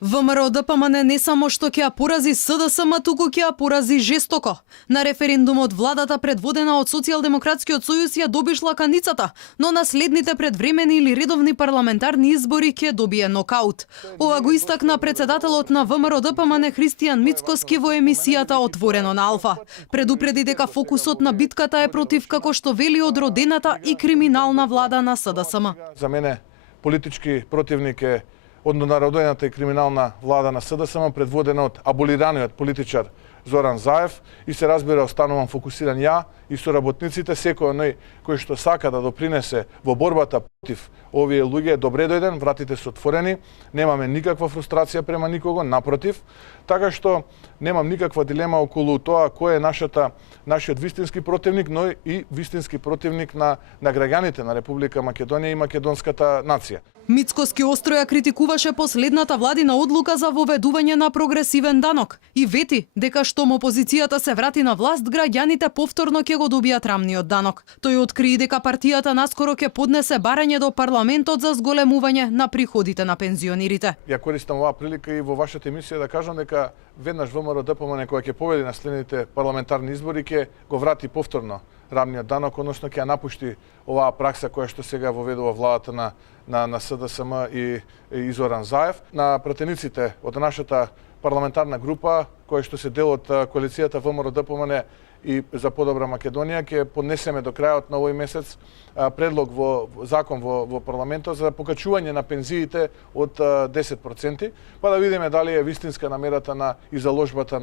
ВМРО ДПМН не само што ќе ја порази СДСМ, туку ќе ја порази жестоко. На референдумот владата предводена од Социјалдемократскиот сојуз ја добишла каницата, но на следните предвремени или редовни парламентарни избори ќе добие нокаут. Ова го истакна председателот на ВМРО ДПМН Христијан Мицкоски во емисијата Отворено на Алфа. Предупреди дека фокусот на битката е против, како што вели, одродената и криминална влада на СДСМ. За мене политички противник е однонародената и криминална влада на СДСМ, предводена од аболираниот политичар Зоран Заев, и се разбира останувам фокусиран ја и соработниците, секој оној кој што сака да допринесе во борбата против овие луѓе, добре дојден, вратите се отворени, немаме никаква фрустрација према никого, напротив, така што немам никаква дилема околу тоа кој е нашиот вистински противник, но и вистински противник на граѓаните на Република Македонија и македонската нација. Мицкоски остро ја критикуваше последната владина одлука за воведување на прогресивен данок и вети дека штом опозицијата се врати на власт, граѓаните повторно ќе го добијат рамниот данок. Тој откри дека партијата наскоро ќе поднесе барање до парламентот за зголемување на приходите на пензионерите. Ја користам оваа прилика и во вашата емисија да кажам дека веднаш ВМРО ДПМН која ќе победи на следните парламентарни избори ќе го врати повторно рамниот данок, односно ќе ја напушти оваа пракса која што сега воведува владата на СДСМ и Зоран Заев. На пратениците од нашата парламентарна група, која што се дел од коалицијата ВМРО ДПМН и за подобра Македонија, ќе поднесеме до крајот на овој месец предлог во закон во парламентот за покачување на пензиите од 10%, па да видиме дали е вистинска намерата на и заложбата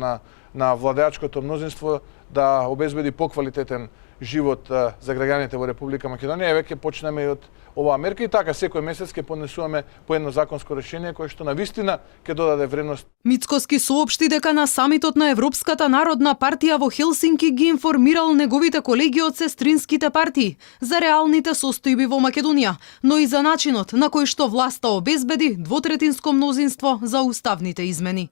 на владеачкото мнозинство да обезбеди поквалитетен живот за граѓаните во Република Македонија. Еве ќе почнеме и од оваа мерка и така секој месец ќе поднесуваме по едно законско решение кое што навистина ќе додаде вредност. Мицкоски соопшти дека на самитот на Европската народна партија во Хелсинки ги информирал неговите колеги од сестринските партии за реалните состојби во Македонија, но и за начинот на кој што власта обезбеди двотретинско мнозинство за уставните измени.